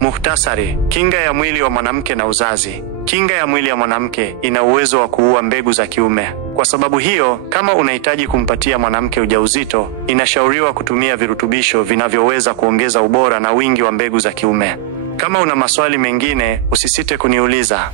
Muhtasari, kinga ya mwili wa mwanamke na uzazi. Kinga ya mwili ya mwanamke ina uwezo wa kuua mbegu za kiume. Kwa sababu hiyo, kama unahitaji kumpatia mwanamke ujauzito, inashauriwa kutumia virutubisho vinavyoweza kuongeza ubora na wingi wa mbegu za kiume. Kama una maswali mengine, usisite kuniuliza.